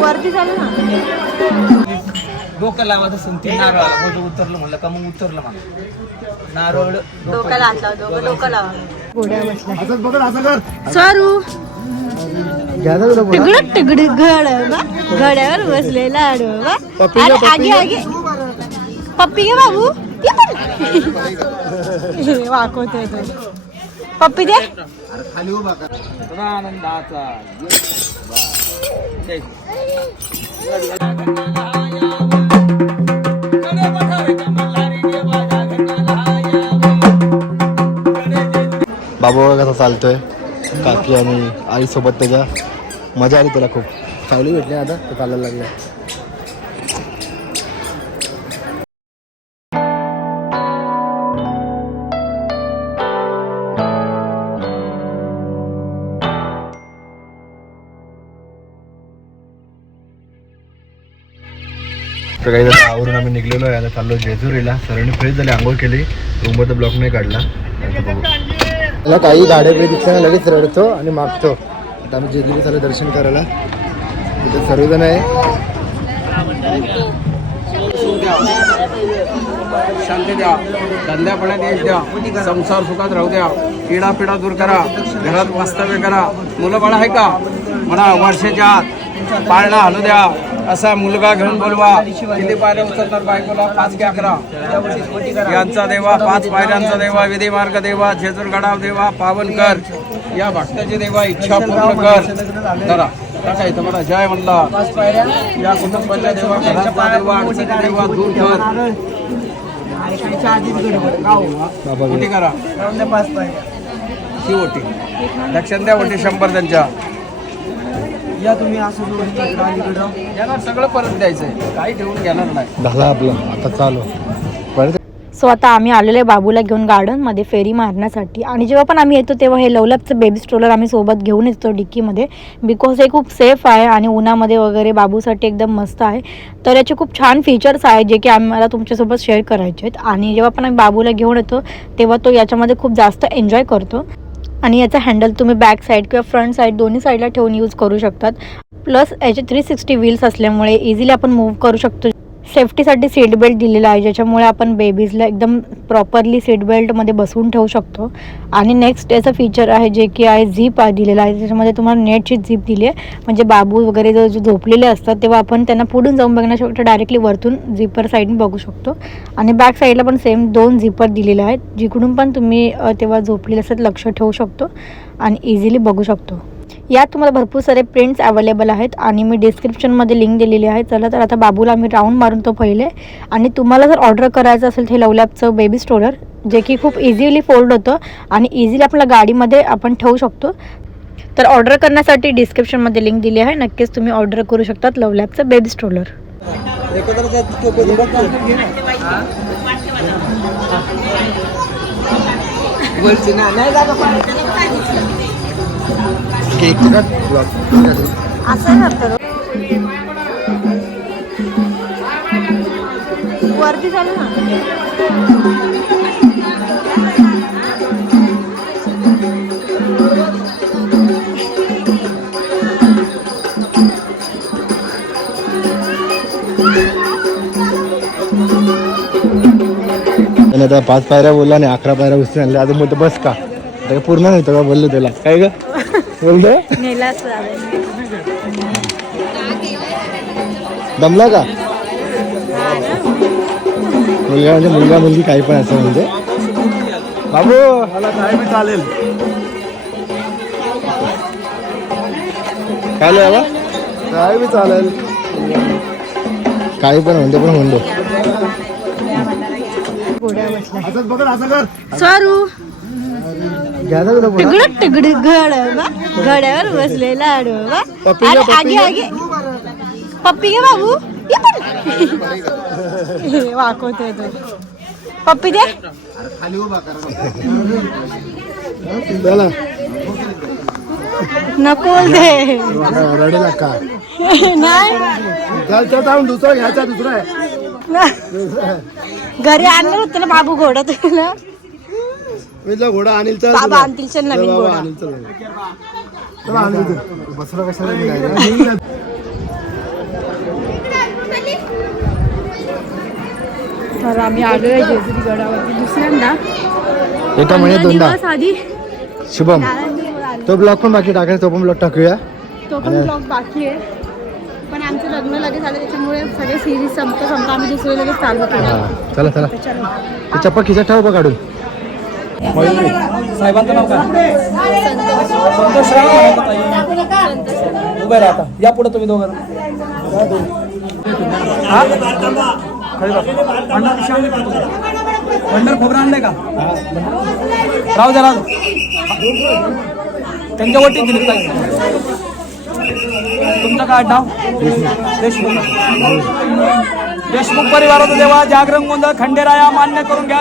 वरती चालू ना. डोकं लावत असेल ते नारळ. म्हणजे उतरलं म्हणलं का मग उतरलं मला नारळ डोकं लावा घोड्या बसला तिकडं तिकडे घड बा घड्यावर बसलेला आगे आगे. पप्पी घे बाबू. वाकवतोय तो. पप्पी दे. आनंदाचा जय. बाबा बघा कसा चालतोय. काकी आणि आईसोबत त्याच्या. मजा आली त्याला खूप. सावली भेटली आता? तो चालायला लागला. तर काही आवरून आम्ही निघलेलो आहे. आता चाललो जेजुरीला. सरांनी फ्रेश झाली आंघोळ केली. रूममध्ये ब्लॉक नाही काढला. त्याला काही गाड्या बिड्या दिसल्या लगेच रडतो आणि मागतो. आता आम्ही जेजुरी चालू दर्शन करायला. तिथे सर्वजण आहे. शांती द्या. धंद्या पण्यात यश द्या. संसार सुखात राहू द्या. पिढा पिढा दूर करा. घरात वास्तव्य करा. मुलं बाळ आहे का? म्हणा वर्षाच्या आत. पाळणा हलू द्या. असा मुलगा घेऊन बोलवा. किती पायऱ्या उचलणार बायकोला पाच की अकरा यांचा देवा पाच पायऱ्यांचा देवा विधी मार्ग देवा जेजूर गडाव देवा पावन कर. या भक्ताची देवा इच्छा पूर्ण कर. जरा टाका इथं जय म्हणला. या कुटुंबाच्या देवा घराच्या देवा अडचणी देवा दूर कर. करा. शिवटी ओटी. द्या वटी शंभर त्यांच्या. या तुम्ही असं येणार सगळं परत द्यायचंय. काही ठेवून घेणार नाही. झाला आपलं. आता चालू. परत सो आता आम्ही आलेलो आहे बाबूला घेऊन गार्डनमध्ये फेरी मारण्यासाठी. आणि जेव्हा पण आम्ही येतो तेव्हा हे लवलपचं बेबी स्ट्रोलर आम्ही सोबत घेऊन येतो डिक्कीमध्ये. बिकॉज हे खूप सेफ आहे आणि उन्हामध्ये वगैरे बाबूसाठी एकदम मस्त आहे. तर याचे खूप छान फीचर्स आहेत जे की आम्हाला तुमच्यासोबत शेअर करायचे आहेत. आणि जेव्हा पण आम्ही बाबूला घेऊन येतो तेव्हा तो याच्यामध्ये खूप जास्त एन्जॉय करतो. आणि याचा हँडल तुम्ही बॅक साईड किंवा फ्रंट साईड दोन्ही साईडला ठेवून यूज करू शकतात. प्लस याचे थ्री सिक्स्टी व्हील्स असल्यामुळे इझिली आपण मूव्ह करू शकतो. सेफ्टीसाठी सीट बेल्ट दिलेला आहे ज्याच्यामुळे आपण बेबीजला एकदम प्रॉपरली सीट बेल्टमध्ये बसवून ठेवू शकतो. आणि नेक्स्ट याचं फीचर आहे जे की आहे झीप आहे दिलेलं आहे. त्याच्यामध्ये तुम्हाला नेटची झीप दिली आहे. म्हणजे बाबू वगैरे जो जो झोपलेले असतात तेव्हा आपण त्यांना पुढून जाऊन बघण्यासाठी डायरेक्टली वरतून झिपर साईडने बघू शकतो. आणि बॅक साईडला पण सेम दोन झिपर दिलेले आहेत जिकडून पण तुम्ही तेव्हा झोपलेले असतात लक्ष ठेवू शकतो. आणि इझिली बघू शकतो. यात तुम्हाला भरपूर सारे प्रिंट्स अवेलेबल आहेत आणि मी डिस्क्रिप्शनमध्ये लिंक दिलेली आहे. चला तर आता बाबूला आम्ही राऊंड मारून तो पहिले. आणि तुम्हाला जर ऑर्डर करायचं असेल हे लवलॅपचं बेबी स्टोलर जे की खूप इझिली फोल्ड होतं आणि इझिली आपल्या गाडीमध्ये आपण ठेवू शकतो. तर ऑर्डर करण्यासाठी डिस्क्रिप्शनमध्ये लिंक दिली आहे. नक्कीच तुम्ही ऑर्डर करू शकतात लवलॅपचं बेबी स्टोलर केक असं करतो वरती चालू ना. त्याने आता पाच पायऱ्या बोलला आणि अकरा पायऱ्या उचलून आणल्या अजून बोलतो बस का? पूर्ण नाही का बोललो त्याला. काय ग? बोलतो नेलाच दमला का? मुलगा म्हणजे मुलगा मुलगी काही पण असं म्हणजे बाबू! मला काय बी चालेल काय बाबा. काय बी चालेल काही पण म्हणते पण म्हणतो. घोड्या तिकडं तिकडे घड बा घड्यावर बसलेला पप्पी आगे. आगे घे बाबू. वाकवतोय तो. पप्पी दे. नको दे. रडेला का? नाही. दुसरा घ्यायचा दुसरा घरी आणलं होतं ना बाबू घोडा तुला. घोडा चल बाबा तुला. आणतील चल चल नवीन बाबा घोडा. आणील चल बसला कशाला? तर आम्ही आहे जेजुरी गडावरती दुसऱ्यांदा. एका महिन्यात दोनदा. दिवस आधी शुभम. तो ब्लॉग पण बाकी टाकायचा तो पण ब्लॉग टाकूया. तो पण ब्लॉग बाकी आहे. पण आमचं लग्न लगेच झालं त्याच्यामुळे सगळे सिरीज संपतो संपतो आम्ही दुसरे लगेच चालू केलं. हा चला. चला चप्पा खिशात ठेव बघ काढून. साहेबांचं नाव काय? संतोष राव उभे राहता या पुढे तुम्ही दोघं भंडार खोबरं आणलंय का? राहू द्या राहू त्यांच्या वटीत दिली काय तुमचं काय नाव? देशमुख. देशमुख परिवाराचा देवा जागरण गोंधळ खंडेराया मान्य करून घ्या.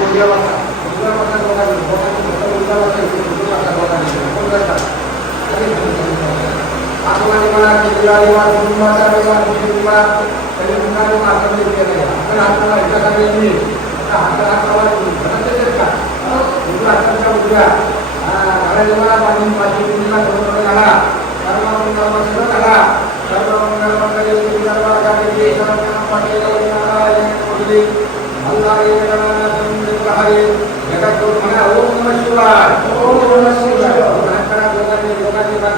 গঙ্গা ভাষা গঙ্গা ভাষা কথা বলি গঙ্গা ভাষা হিন্দু ভাষা কথা বলি কলকাতা আসলে মানে কেগুলা লেওয়া হিন্দু ভাষা লেওয়া হিন্দুবা তাহলে মুখানে আসলে দিতে নেই আপনার আসলে এটা কাজে নেই হাতে হাত খাওয়ার ঘটাতে চেষ্টা হিন্দু আসলটা বুঝা ঘরে লেওয়া পানি পাখি হিন্দুরা কোনো করে আনা ধর্ম গঙ্গা ভাষা আনা ধর্ম গঙ্গা ভাষা লেওয়া হিন্দু ভাষা লেওয়া পাখি লেওয়া আল্লাহ hari karena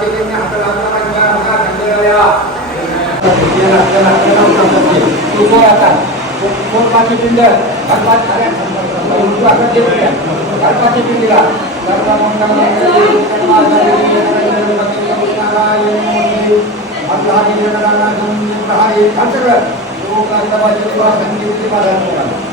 ini akan jahat pindah, di dalam.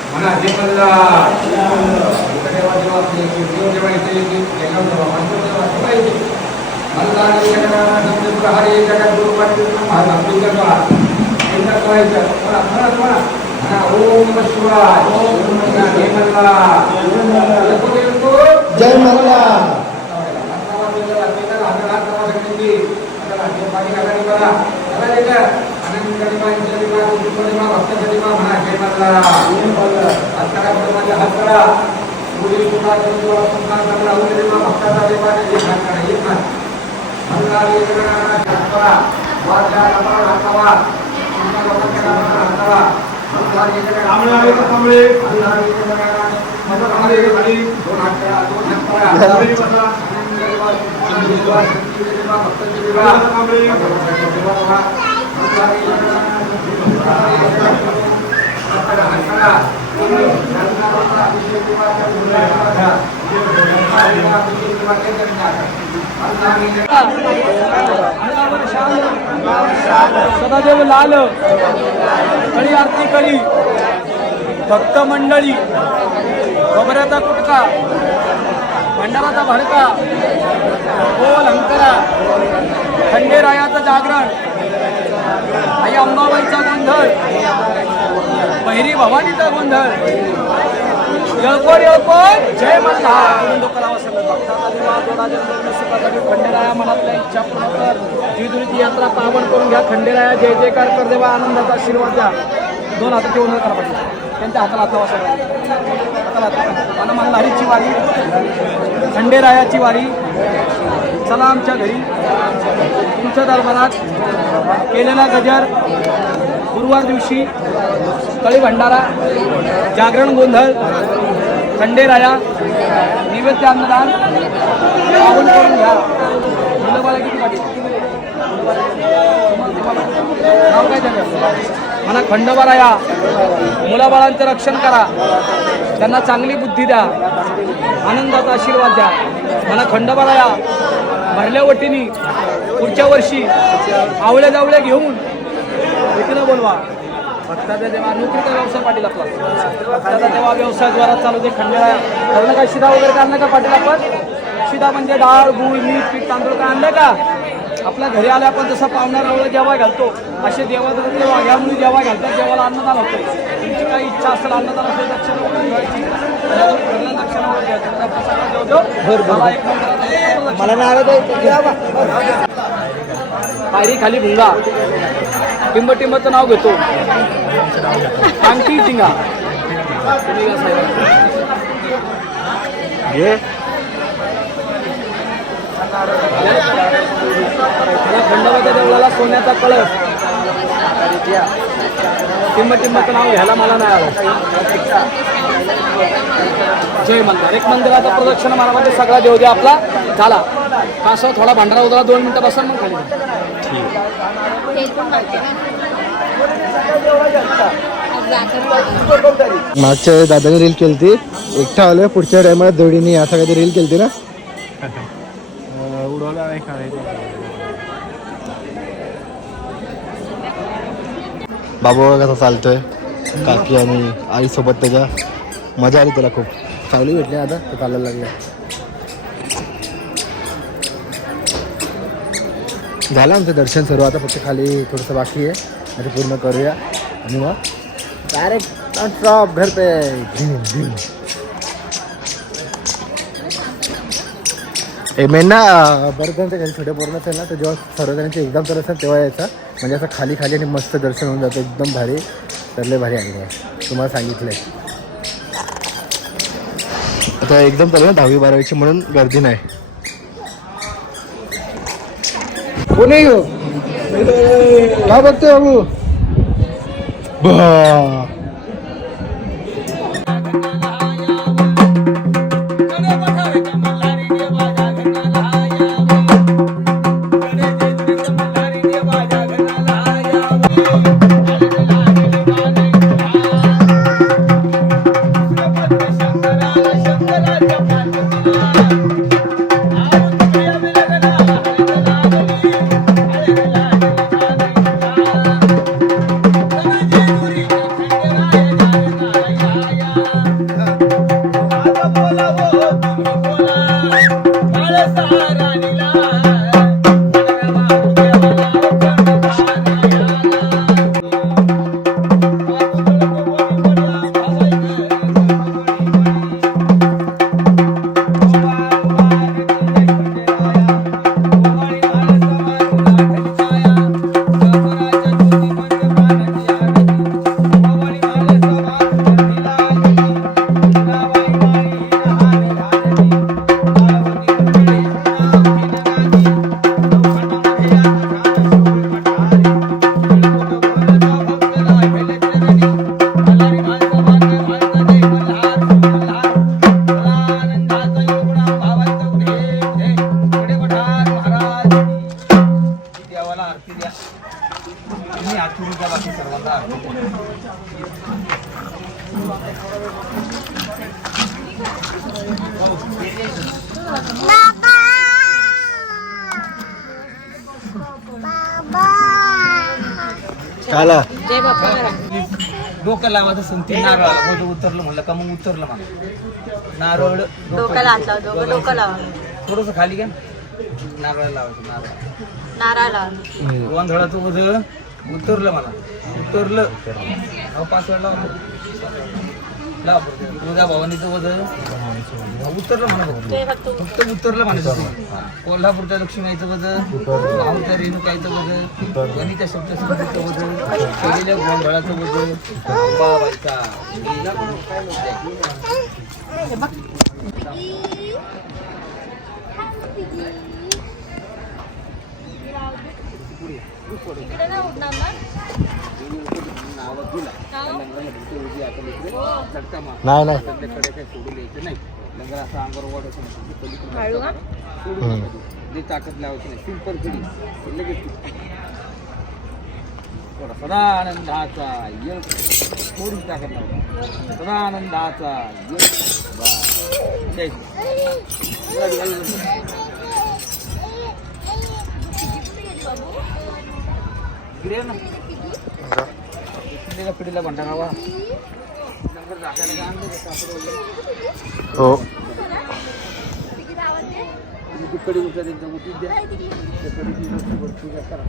మన అదేపల్లా మల్లాడి జగన్నాథ హరి జగద్గురు పట్టు అద్భుతంగా మన ఓం శివాయ జై మల్లా. అక్కడ అక్కడ అక్కడ అక్కడ అక్కడ అక్కడ من كلمة كلمة كلمة وقت كلمة ما كلمة لا أترى كلمة أترى ولي كلمة كلمة وقت كلمة كلمة وقت كلمة كلمة كلمة الله يجعلنا شكرا وارجع لنا أتوا كلمة وقت كلمة أتوا الله يجعلنا عمل عليك عمل الله يجعلنا مدد عليك علي دون حتى دون حتى دون حتى كلمة وقت كلمة وقت كلمة सदादेव लाल कळी आरती कळी भक्त मंडळी खोबऱ्याचा कुटका भंडाराचा भडका गोल अंकरा खंडेरायाचं जागरण आई अंबाबाईचा गोंधळ. बहिरी भवानीचा गोंधळ. येळकोट येळकोट. जय मल्हार आनंद करावा सगळं भक्ताचा खंडेराया मनातल्या इच्छा पूर्ण कर. द्विदुरीची यात्रा पावन करून घ्या खंडेराया. जय जयकार कर देवा आनंदाचा आशीर्वाद द्या. दोन हात ठेवून करा पाहिजे त्यांच्या हाताला हात लावा हाताला हात मला मल्हारीची वारी खंडेरायाची वारी. चला आमच्या घरी. तुमच्या दरबारात केलेला गजर गुरुवार दिवशी कळी भंडारा जागरण गोंधळ खंडेराया नैवेद्य अन्नदान पावन करून घ्या. मुलं किती म्हणा खंडोबाला या मुलाबाळांचं रक्षण करा. त्यांना चांगली बुद्धी द्या. आनंदाचा आशीर्वाद द्या. म्हणा खंडोबाला या भरल्या वटीनी पुढच्या वर्षी आवळ्या जावळ्या घेऊन इकडं बोलवा. भक्ताचा तेव्हा नोकरीचा व्यवसाय पाटील आपला. भक्ताचा तेव्हा व्यवसाय द्वारा चालू दे खंडाळा करणं काय? शिदा वगैरे आणलं का पाटील आपण? शिदा म्हणजे डाळ गुळ मीठ पीठ तांदूळ काय आणलं का? आपल्या घरी आल्या आपण जसं पाहुणा रावळं जेव्हा घालतो असे देवा घ्या म्हणून जेव्हा घालतात देवाला अन्नदान होतं. तुमची काही इच्छा असेल अन्नदान असेल दक्षिणा मला नारळ पायरी खाली भुंगा. टिंब टिंबाचं नाव घेतो. अंगठी कसं आहे? घे खंडोबाच्या देवळाला सोन्याचा कळस टिंब टिंबाचं नाव घ्यायला मला नाही आलं. जय मंदिर. एक मंदिराचा प्रदक्षिणा मारा म्हणजे सगळा देवदेव आपला. झाला. कासव थोडा भांडारा उदळा दोन मिनिटं बसा मग खाली. मागच्या वेळी दादाने रील केली ती एकटा आलोय पुढच्या टायमाला जोडीने असं काहीतरी रील केली ना? बाबू बघा कसा चालतोय? काकी आणि आईसोबत त्याच्या? मजा आली त्याला खूप. चावली भेटली आता तो चालायला लागला. झालं आमचं दर्शन सर्व आता फक्त खाली थोडंसं बाकी आहे. आता पूर्ण करूया. आणि मग डायरेक्ट ऑन स्टॉप घर पे. ए मेन ना बरं जण घरी छोटे पोरण असेल ना तर जेव्हा सर्वजणांचे एक्झाम करत असतात तेव्हा यायचा. म्हणजे असं खाली खाली आणि मस्त दर्शन होऊन जातं एकदम भारी. तरले भारी आहे. तुम्हाला सांगितलंय. आता एकदम चालू दहावी बारावीची म्हणून गर्दी नाही. कोणी? येऊ बघतोय बाबू? बा. देवाला लावायचं संती नारळमध्ये उतरलं म्हणलं का मग उतरलं मग. नारळ डोकं थोडस खाली घ्या. नारळ लावायचं नारळ. नारळ लावा गोंधळाचं वज उतरलं मला. उतरलं. अहो पाच वेळा लावा. लावा पुढे. तुळजा भवानीचं वज उतरलं म्हणा फक्त. ते फक्त फक्त उतरलं म्हणायचं तुम्ही. कोल्हापूरच्या लक्ष्मीचं वज आमच्या रेणुकाईचं वज गणिता सप्तशृंगीचं वज केलेल्या गोंधळाचं? झटका मार. नाही नाही. सोडून नाही. लंगर असं अंगावर वाढत काढू का हम्म. जे ताकद लावायची नाही. सिंपल पिढी लगेच तुटते. थोडा यल थोडी ताकद लावा सदानंदाचा यल बस. जय गिरे ना. पिढीला पिढीला भंडारा वा हो. कडे उठा त्यांच्या उठीत द्या. त्या कडीची भरपूर करा.